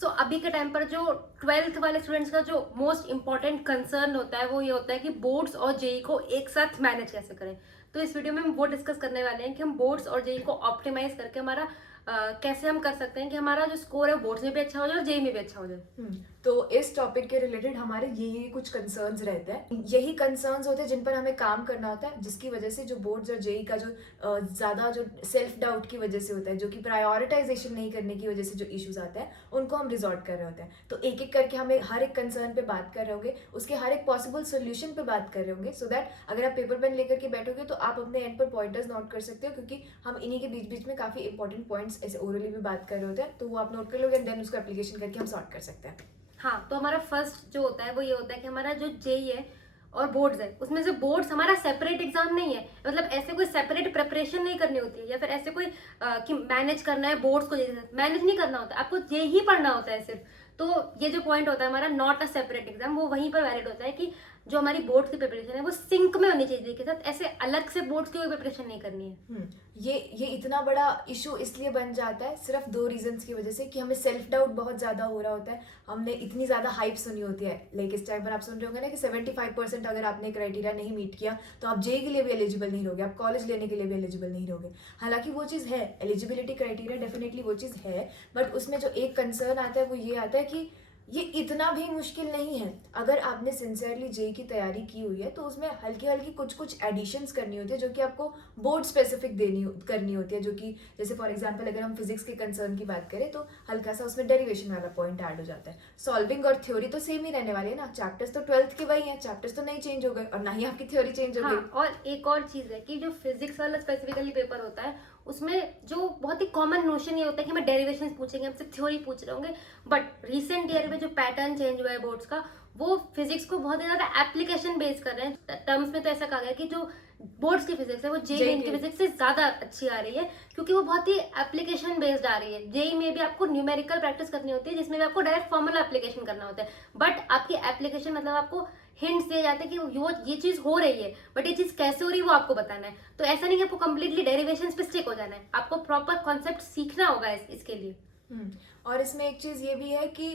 अभी के टाइम पर जो 12th वाले स्टूडेंट्स का जो मोस्ट इम्पोर्टेंट कंसर्न होता है वो ये होता है कि बोर्ड्स और जेई को एक साथ मैनेज कैसे करें। तो इस वीडियो में हम वो डिस्कस करने वाले हैं कि हम बोर्ड्स और जेई को ऑप्टिमाइज करके हमारा कैसे हम कर सकते हैं कि हमारा जो स्कोर है बोर्ड्स में भी अच्छा हो जाए और जेई में भी अच्छा हो जाए। तो इस टॉपिक के रिलेटेड हमारे यही कुछ कंसर्न्स रहते हैं, यही कंसर्न्स होते हैं जिन पर हमें काम करना होता है, जिसकी वजह से जो बोर्ड्स और जेई का जो ज़्यादा जो सेल्फ डाउट की वजह से होता है, जो कि प्रायोरिटाइजेशन नहीं करने की वजह से जो इश्यूज आते हैं उनको हम रिजॉल्व कर रहे होते हैं। तो एक एक करके हमें हर एक कंसर्न पे बात कर रहे होंगे, उसके हर एक पॉसिबल सोल्यूशन पे बात कर रहे होंगे, सो दैट अगर आप पेपर पेन लेकर के बैठोगे तो आप अपने एंड पर पॉइंटर्स नोट कर सकते हो, क्योंकि हम इन्हीं के बीच बीच में काफ़ी इंपॉर्टेंट पॉइंट्स ऐसे ओरली भी बात कर रहे होते हैं, तो वो आप नोट कर लोगे एंड देन उसको एप्लीकेशन करके हम सॉर्ट कर सकते हैं। हाँ, तो हमारा फर्स्ट जो होता है वो ये होता है कि हमारा जो जेई है और बोर्ड्स है, उसमें से बोर्ड्स हमारा सेपरेट एग्जाम नहीं है, मतलब ऐसे कोई सेपरेट प्रिपरेशन नहीं करनी होती है या फिर ऐसे कोई कि मैनेज करना है बोर्ड्स को, जैसे मैनेज नहीं करना होता, आपको जेई ही पढ़ना होता है सिर्फ। तो ये जो पॉइंट होता है हमारा नॉट अ सेपरेट एग्जाम, वो वहीं पर वैलिड होता है कि जो हमारी बोर्ड्स की प्रिपरेशन है वो सिंक में होनी चाहिए के साथ, ऐसे अलग से बोर्ड्स की कोई प्रिपरेशन नहीं करनी है। ये इतना बड़ा इशू इसलिए बन जाता है सिर्फ दो रीजंस की वजह से, कि हमें सेल्फ डाउट बहुत ज़्यादा हो रहा होता है, हमने इतनी ज़्यादा हाइप सुनी होती है। लाइक इस टाइम पर आप सुन रहे होंगे ना कि 75% अगर आपने क्राइटेरिया नहीं मीट किया तो आप जेई के लिए भी एलिजिबल नहीं रहोगे, आप कॉलेज लेने के लिए भी एलिजिबल नहीं रहोगे। हालांकि वो चीज़ है, एलिजिबिलिटी क्राइटेरिया डेफिनेटली वो चीज़ है, बट उसमें जो एक कंसर्न आता है वो ये आता है कि ये इतना भी मुश्किल नहीं है। अगर आपने सिंसियरली जेई की तैयारी की हुई है तो उसमें हल्की हल्की कुछ कुछ एडिशंस करनी होती है, जो कि आपको बोर्ड स्पेसिफिक करनी होती है, जो कि जैसे फॉर एग्जांपल अगर हम फिजिक्स के कंसर्न की बात करें तो हल्का सा उसमें डेरिवेशन वाला पॉइंट ऐड हो जाता है। सॉल्विंग और थ्योरी तो सेम ही रहने वाली है ना, चैप्टर्स तो 12th के वही हैं, चैप्टर्स तो नहीं चेंज हो गए और ना ही आपकी थ्योरी चेंज हो हाँ, गई। और एक और चीज है कि जो फिजिक्स वाला स्पेसिफिकली पेपर होता है उसमें जो बहुत ही कॉमन नोशन ये होता है कि हमें डेरिवेशंस पूछेंगे, हमसे थ्योरी पूछ रहे होंगे। बट रिसेंट ईयर में जो पैटर्न चेंज हुआ है बोर्ड्स का, वो फिजिक्स को बहुत ही ज्यादा एप्लीकेशन बेस्ड कर रहे हैं। टर्म्स में तो ऐसा कहा गया कि जो बोर्ड्स की फिजिक्स है वो जेई मेन की फिजिक्स से ज्यादा अच्छी आ रही है, क्योंकि वो बहुत ही एप्लीकेशन बेस्ड आ रही है। जेई में भी आपको न्यूमेरिकल प्रैक्टिस करनी होती है, जिसमें भी आपको डायरेक्ट फॉर्मूला एप्लीकेशन करना होता है, बट आपकी एप्लीकेशन मतलब आपको हिंट्स दिए जाते हैं कि वो ये चीज हो रही है, बट ये चीज कैसे हो रही है वो आपको बताना है। तो ऐसा नहीं कि आपको कंप्लीटली डेरिवेशंस पे स्टिक हो जाना है, आपको प्रॉपर कॉन्सेप्ट सीखना होगा इसके लिए। और इसमें एक चीज़ ये भी है कि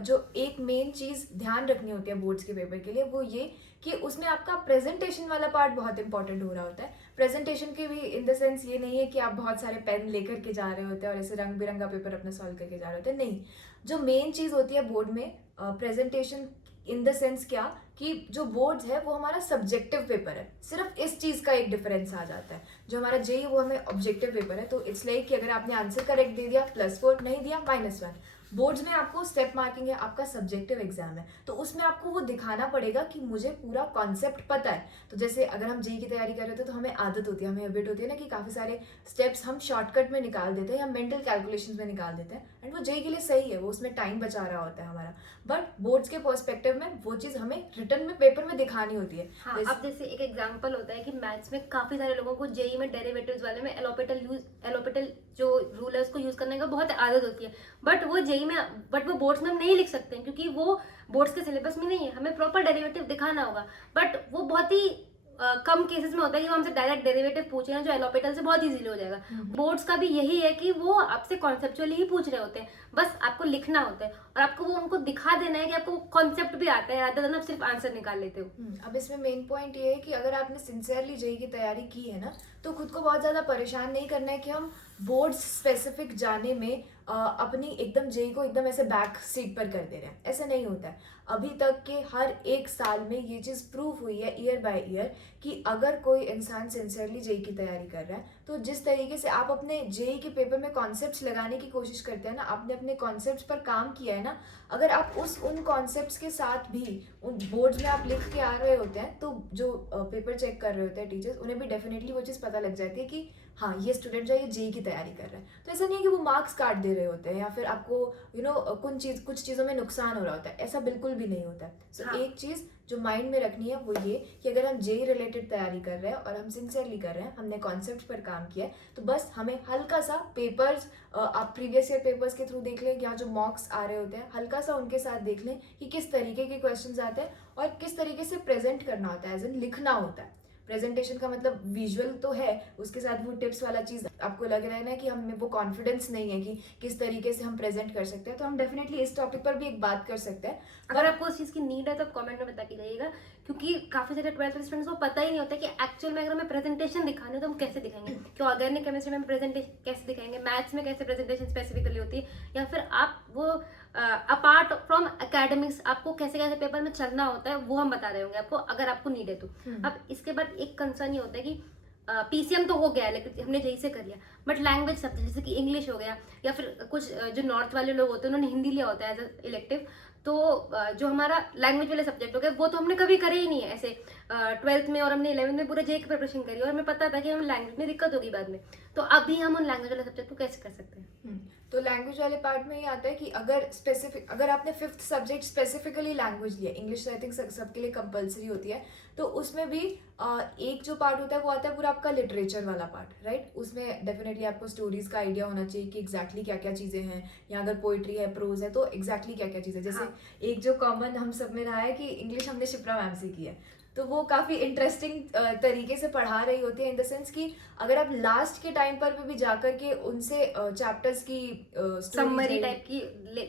जो एक मेन चीज़ ध्यान रखनी होती है बोर्ड्स के पेपर के लिए वो ये कि उसमें आपका प्रेजेंटेशन वाला पार्ट बहुत इंपॉर्टेंट हो रहा होता है। प्रेजेंटेशन के भी इन द सेंस ये नहीं है कि आप बहुत सारे पेन लेकर के जा रहे होते हैं और ऐसे रंग बिरंगा पेपर अपना सॉल्व करके जा रहे होते हैं, नहीं। जो मेन चीज़ होती है बोर्ड में प्रेजेंटेशन, इन द सेंस क्या कि जो बोर्ड्स है वो हमारा सब्जेक्टिव पेपर है, सिर्फ इस चीज़ का एक डिफरेंस आ जाता है। जो हमारा जेई वो हमें ऑब्जेक्टिव पेपर है, तो इट्स लाइक कि अगर आपने आंसर करेक्ट दे दिया +4, नहीं दिया -1। बोर्ड्स में आपको स्टेप मार्किंग है, आपका सब्जेक्टिव एग्जाम है, तो उसमें आपको वो दिखाना पड़ेगा कि मुझे पूरा कॉन्सेप्ट पता है। तो जैसे अगर हम जेई की तैयारी कर रहे थे तो हमें आदत होती है, हमें हैबिट होती है ना कि काफ़ी सारे स्टेप्स हम शॉर्टकट में निकाल देते हैं या मेंटल कैलकुलेशन में निकाल देते हैं, एंड वो जेई के लिए सही है, वो उसमें टाइम बचा रहा होता है हमारा। बट बोर्ड्स के पर्सपेक्टिव में वो चीज़ हमें रिटर्न में पेपर में दिखानी होती है। हाँ, अब जैसे एक एग्जांपल होता है कि मैथ्स में काफी सारे लोगों को जेई में डेरिवेटिव्स वाले में एलोपेटल जो रूल है उसको यूज करने का बहुत आदत होती है, बट वो जेई में, बट वो बोर्ड्स में हम नहीं लिख सकते हैं क्योंकि वो बोर्ड्स के सिलेबस में नहीं है, हमें प्रॉपर डेरिवेटिव दिखाना होगा। बट वो बहुत ही कम केसेस में होता है कि वो हमसे डायरेक्ट डेरिवेटिव पूछ रहे हैं, जो एलोपेटल से बहुत इजीली हो जाएगा। बोर्ड्स का भी यही है कि वो आपसे कॉन्सेप्चुअली ही पूछ रहे होते हैं, बस आपको लिखना होता है और आपको वो उनको दिखा देना है कि आपको कॉन्सेप्ट भी आता है, rather than आप सिर्फ आंसर निकाल लेते हो। अब इसमें मेन पॉइंट ये है कि अगर आपने सिंसियरली जेई की तैयारी की है ना, तो खुद को बहुत ज़्यादा परेशान नहीं करना है कि हम बोर्ड स्पेसिफिक जाने में अपनी एकदम जेई को एकदम ऐसे बैक सीट पर कर दे रहे हैं। ऐसा नहीं होता है। अभी तक के हर एक साल में ये चीज़ प्रूव हुई है ईयर बाय ईयर कि अगर कोई इंसान सिंसियरली जेई की तैयारी कर रहा है तो जिस तरीके से आप अपने जेई के पेपर में कॉन्सेप्ट्स लगाने की कोशिश करते हैं ना, आपने अपने कॉन्सेप्ट्स पर काम किया है ना, अगर आप उन कॉन्सेप्ट्स के साथ भी उन बोर्ड्स में आप लिख के आ रहे होते हैं तो जो पेपर चेक कर रहे होते हैं टीचर्स, उन्हें भी डेफिनेटली वो चीज़ पता लग जाती है कि हाँ ये स्टूडेंट जो है ये जेई की तैयारी कर रहा है। तो ऐसा नहीं है कि वो मार्क्स काट दे रहे होते हैं या फिर आपको कुछ चीज़ों में नुकसान हो रहा होता है, ऐसा बिल्कुल भी नहीं होता है। सो एक चीज़ जो माइंड में रखनी है वो ये कि अगर हम जेई रिलेटेड तैयारी कर रहे हैं और हम सिंसियरली कर रहे हैं, हमने कॉन्सेप्ट पर काम किया है, तो बस हमें हल्का सा पेपर्स, आप प्रीवियस ईयर पेपर्स के थ्रू देख लें, यहाँ जो मॉक्स आ रहे होते हैं हल्का सा उनके साथ देख लें कि किस तरीके के क्वेश्चंस आते हैं और किस तरीके से प्रेजेंट करना होता है, एज इन लिखना होता है। प्रेजेंटेशन का मतलब विजुअल तो है, उसके साथ वो टिप्स वाला चीज़ आपको लग रहा है ना कि हमें वो कॉन्फिडेंस नहीं है कि किस तरीके से हम प्रेजेंट कर सकते हैं, तो हम डेफिनेटली इस टॉपिक पर भी एक बात कर सकते हैं। अगर आपको उस चीज़ की नीड है तो आप कमेंट में बता के जाइएगा, क्योंकि काफ़ी सारे 12th स्टूडेंट्स को पता ही नहीं होता कि एक्चुअल में अगर हमें प्रेजेंटेशन दिखाने तो हम कैसे दिखाएंगे, कि ऑर्गेनिक केमिस्ट्री में हम प्रेजेंटेशन कैसे दिखाएंगे, मैथ्स में कैसे प्रेजेंटेशन स्पेसिफिकली होती है, या फिर आप वो अपार्ट फ्रॉम एकेडमिक्स आपको कैसे कैसे पेपर में चलना होता है वो हम बता रहे होंगे आपको, अगर आपको नीड है तो। अब इसके बाद एक कंसर्न ये होता है कि पीसीएम तो हो गया लेकिन हमने जैसे कर लिया, बट लैंग्वेज सब्जेक्ट जैसे कि इंग्लिश हो गया, या फिर कुछ जो नॉर्थ वाले लोग होते हैं उन्होंने हिंदी लिया होता है एज इलेक्टिव, तो जो हमारा लैंग्वेज वाले सब्जेक्ट हो गए वो तो हमने कभी करे ही नहीं है ऐसे 12th में, और हमने 11th में पूरे जे की प्रिपरेशन करी और हमें पता था कि हमें लैंग्वेज में दिक्कत होगी बाद में, तो अभी हम उन लैंग्वेज वाले सब्जेक्ट को कैसे कर सकते हैं। तो लैंग्वेज वाले पार्ट में ये आता है कि अगर आपने 5th सब्जेक्ट स्पेसिफिकली लैंग्वेज लिया, इंग्लिश आई थिंक सबके लिए कंपलसरी होती है, तो उसमें भी एक जो पार्ट होता है वो आता है पूरा आपका लिटरेचर वाला पार्ट, राइट। उसमें डेफिनेटली आपको स्टोरीज का आइडिया होना चाहिए कि एग्जैक्टली क्या क्या चीज़ें हैं, या अगर पोइट्री है, प्रोज है, तो एग्जैक्टली क्या क्या चीज़ें, जैसे एक जो कॉमन हम सब में रहा है कि इंग्लिश हमने शिप्रा मैम से की है, तो वो काफ़ी इंटरेस्टिंग तरीके से पढ़ा रही होती है, इन द सेंस कि अगर आप लास्ट के टाइम पर भी जाकर के उनसे चैप्टर्स की समरी टाइप की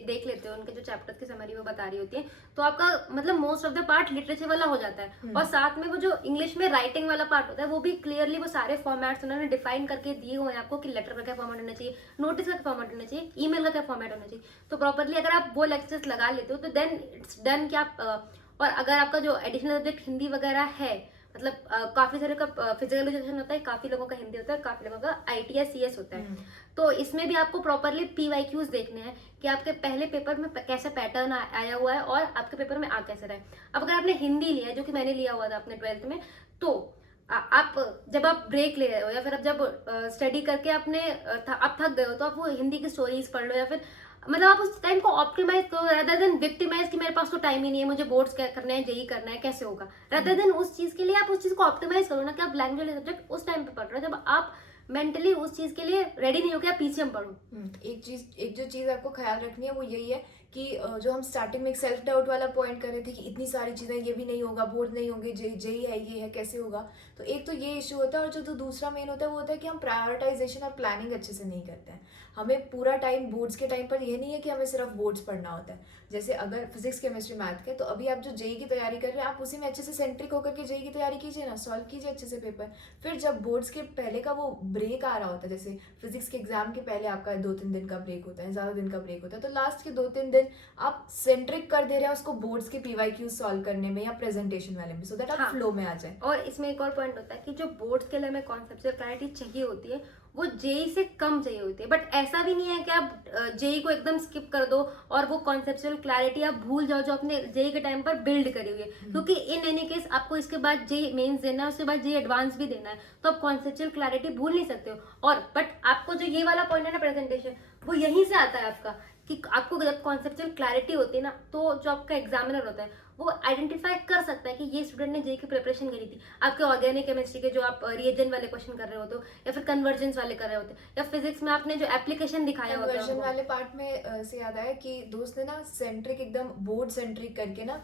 देख लेते हो, उनके जो चैप्टर्स की समरी वो बता रही होती है, तो आपका मतलब most of the part literature वाला हो जाता है। और साथ में वो जो इंग्लिश में राइटिंग वाला पार्ट होता है वो भी क्लियरली वो सारे फॉर्मेट्स उन्होंने डिफाइन करके दिए हुए हैं आपको कि लेटर का क्या फॉर्मेट होना चाहिए, नोटिस का क्या फॉर्मेट होना चाहिए, ईमेल का क्या फॉर्मेट होना चाहिए, तो प्रॉपरली अगर आप वो लेक्चर्स लगा लेते हो तो देन इट्स डन कि आप और अगर आपका जो एडिशनल सब्जेक्ट हिंदी वगैरह है, मतलब काफी सारे का फिजिकल एजुकेशन होता है, काफी लोगों का हिंदी होता है, काफी लोगों का आईटीएस सीएस होता है, तो इसमें भी आपको प्रॉपरली पीवाईक्यूज देखने हैं कि आपके पहले पेपर में कैसा पैटर्न आया हुआ है और आपके पेपर में आ कैसे रहा है। अब अगर आपने हिंदी लिया है, जो कि मैंने लिया हुआ था अपने 12th में, तो आप जब आप ब्रेक ले रहे हो या फिर आप जब स्टडी करके अपने आप थक गए हो तो आप वो हिंदी की स्टोरीज पढ़ लो, या फिर मतलब आप उस टाइम को ऑप्टिमाइज करो रादर देन विक्टिमाइज कि मेरे पास तो टाइम ही नहीं है, मुझे बोर्ड्स क्या करना है, जेई करना है, कैसे होगा, रादर देन उस चीज के लिए आप उस चीज को ऑप्टिमाइज करो ना, कि आप लैंग्वेज सब्जेक्ट उस टाइम पे पढ़ रहे हो जब आप मेंटली उस चीज के लिए रेडी नहीं हो कि आप पीसीएम पढ़ो। एक जो चीज़ आपको ख्याल रखनी है वो यही है कि जो हम स्टार्टिंग में एक सेल्फ डाउट वाला पॉइंट कर रहे थे कि इतनी सारी चीज़ें, ये भी नहीं होगा, बोर्ड नहीं होंगे, जेई है, ये है, कैसे होगा, तो एक तो ये इशू होता है, और जो दूसरा मेन होता है वो होता है कि हम प्रायोरिटाइजेशन और प्लानिंग अच्छे से नहीं करते हैं। हमें पूरा टाइम बोर्ड्स के टाइम पर ये नहीं है कि हमें सिर्फ बोर्ड्स पढ़ना होता है, जैसे अगर फिजिक्स केमिस्ट्री मैथ के, तो अभी आप जो जेई की तैयारी कर रहे हैं आप उसी में अच्छे से सेंट्रिक होकर के जेई की तैयारी कीजिए ना, सॉल्व कीजिए अच्छे से पेपर। फिर जब बोर्ड्स के पहले का वो ब्रेक आ रहा होता है, जैसे फिजिक्स के एग्जाम के पहले आपका 2-3 दिन का ब्रेक होता है, ज़्यादा दिन का ब्रेक होता है, तो लास्ट के 2-3 दिन आप सेंट्रिक कर दे रहे हैं उसको बोर्ड्स के पीवाईक्यू सॉल्व करने में या प्रेजेंटेशन वाले में, सो दैट आप फ्लो में आ जाए। और इसमें एक और पॉइंट होता है कि जो बोर्ड्स के लिए हमें कॉन्सेप्चुअल क्लैरिटी चाहिए होती है वो जेई से कम चाहिए होती है, बट ऐसा भी नहीं है कि आप जेई को एकदम स्किप कर दो और वो कॉन्सेप्चुअल क्लैरिटी आप भूल जाओ जो आपने जेई के टाइम पर बिल्ड करी हुई है, क्योंकि इन एनी केस आपको इसके बाद जेई मेंस देना है, उसके बाद जेई एडवांस भी देना है, तो आप कॉन्सेप्चुअल क्लैरिटी भूल नहीं सकते हो। और बट आपको जो ये वाला पॉइंट है ना प्रेजेंटेशन, वो यहीं से आता है आपका, कि आपको जब कॉन्सेप्चुअल क्लैरिटी होती है ना, तो जो आपका एग्जामिनर होता है वो आइडेंटिफाई कर सकता है कि ये स्टूडेंट ने जेई की प्रिपरेशन करी थी। आपके ऑर्गेनिक केमिस्ट्री के जो आप रिएजेंट वाले क्वेश्चन कर रहे होते हो, या फिर कन्वर्जेंस वाले कर रहे होते, या फिजिक्स में आपने जो एप्लीकेशन दिखाया होता है, कन्वर्जन वाले पार्ट में से याद आया कि दोस्त ने ना सेंट्रिक एकदम बोर्ड सेंट्रिक करके ना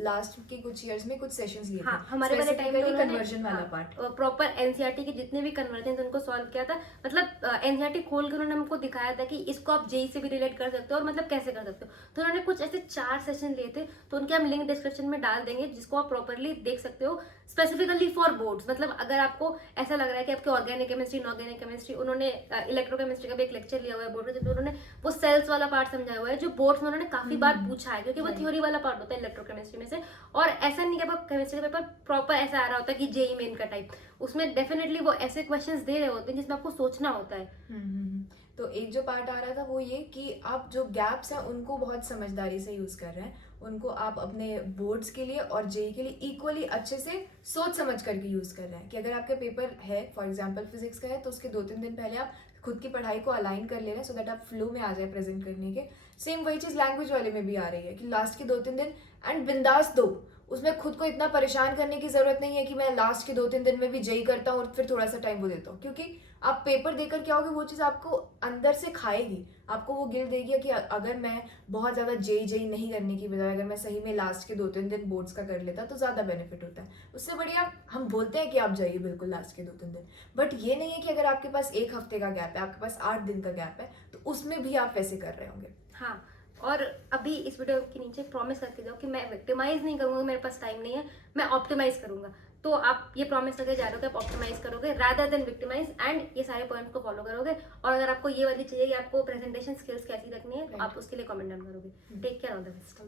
लास्ट के कुछ इयर्स में कुछ सेशंस लिए थे। हाँ, हमारे वाले टाइम में कन्वर्जन वाला पार्ट प्रॉपर एनसीईआरटी के जितने भी कन्वर्जेंस उनको सॉल्व किया था, मतलब एनसीईआरटी खोल कर उन्होंने हमको दिखाया था कि इसको आप जेई से भी रिलेट कर सकते हो और मतलब कैसे कर सकते हो, तो उन्होंने कुछ ऐसे 4 सेशन लिए थे, तो उनके हम लिंक डिस्क्रिप्शन में डाल देंगे जिसको आप प्रॉपरली देख सकते हो स्पेसिफिकली फॉर बोर्ड्स। मतलब अगर आपको ऐसा लग रहा है कि आपके ऑर्गेनिक केमिस्ट्री, इनऑर्गेनिक केमिस्ट्री, उन्होंने इलेक्ट्रोकेमिस्ट्री का भी एक लेक्चर लिया हुआ है बोर्ड में, जिसमें उन्होंने वो सेल्स वाला पार्ट समझाया हुआ है जो बोर्ड्स में उन्होंने काफी बार पूछा है, क्योंकि वो थ्योरी वाला पार्ट होता है इलेक्ट्रोकेमिस्ट्री में से, और ऐसा नहीं कि आपका केमिस्ट्री का पेपर प्रॉपर ऐसा आ रहा होता है कि जेई मेन का टाइप, उसमें डेफिनेटली वो ऐसे क्वेश्चंस दे रहे होते हैं जिसमें आपको सोचना होता है। तो एक जो पार्ट आ रहा था वो ये कि आप जो गैप्स हैं उनको बहुत समझदारी से यूज़ कर रहे हैं, उनको आप अपने बोर्ड्स के लिए और जेई के लिए इक्वली अच्छे से सोच समझ करके यूज़ कर रहे हैं, कि अगर आपके पेपर है फॉर एग्जांपल फिजिक्स का है तो उसके 2-3 दिन पहले आप खुद की पढ़ाई को अलाइन कर ले रहे हैं, सो दैट आप फ्लो में आ जाए प्रेजेंट करने के। सेम वही चीज़ लैंग्वेज वाले में भी आ रही है कि लास्ट के 2-3 दिन एंड बिंदास दो, उसमें खुद को इतना परेशान करने की ज़रूरत नहीं है कि मैं लास्ट के 2-3 दिन में भी जेई करता हूँ और फिर थोड़ा सा टाइम वो देता हूँ, क्योंकि आप पेपर देकर क्या होगे, वो चीज़ आपको अंदर से खाएगी, आपको वो गिल्ट देगी कि अगर मैं बहुत ज़्यादा जेई नहीं करने की बजाय अगर मैं सही में लास्ट के 2-3 दिन बोर्ड्स का कर लेता तो ज़्यादा बेनिफिट होता है। उससे बढ़िया हम बोलते हैं कि आप जाइए बिल्कुल लास्ट के 2-3 दिन, बट ये नहीं है कि अगर आपके पास 1 हफ्ते का गैप है, आपके पास 8 दिन का गैप है, तो उसमें भी आप वैसे कर रहे होंगे। हाँ, और अभी इस वीडियो के नीचे प्रॉमिस करके जाओ कि मैं विक्टिमाइज नहीं करूंगा, मेरे पास टाइम नहीं है, मैं ऑप्टिमाइज करूंगा। तो आप ये प्रॉमिस करके जा रहे हो कि आप ऑप्टिमाइज करोगे रादर देन विक्टिमाइज, एंड ये सारे पॉइंट्स को फॉलो करोगे। और अगर आपको ये वाली चाहिए कि आपको प्रेजेंटेशन स्किल्स कैसी रखनी है, तो आप उसके लिए कमेंट डाउन करोगे। Take care, all the best.